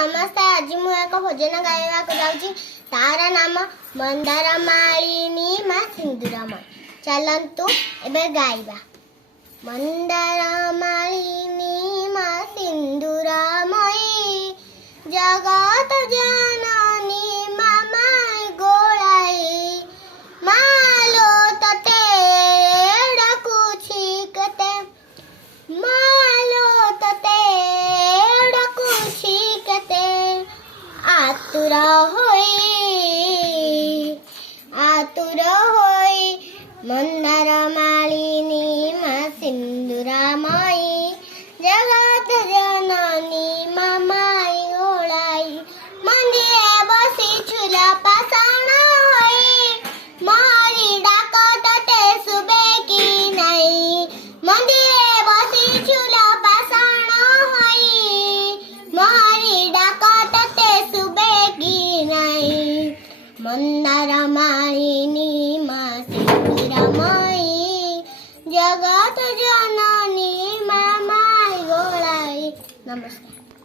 नमस्ते। आज मु एक भजन गाइबा जाऊँ तार नाम मंदार मालिनी माँ सिंदूरमय। चलतु एबे गाइबा। मंदार मालिनी माँ सिंदूरमय जगत जननी मामा गोलाई मालो तते डाकुछि कते मालो तते डाकुछि कते आतुर होई मंदार मालिनी माँ सिंदूरमयी जगत जननी मामाई गोलाई मंदिरे बसी छुला पाषाण होई मोहरी डाक तते सुबे की नहीं मंदिरे बसी छुला पाषाण होई मोहरी डाक तते सुबे की नहीं मंदार मालिनी माँ सिंदूरमयी जगत जननी मामाई गोलाई। नमस्कार।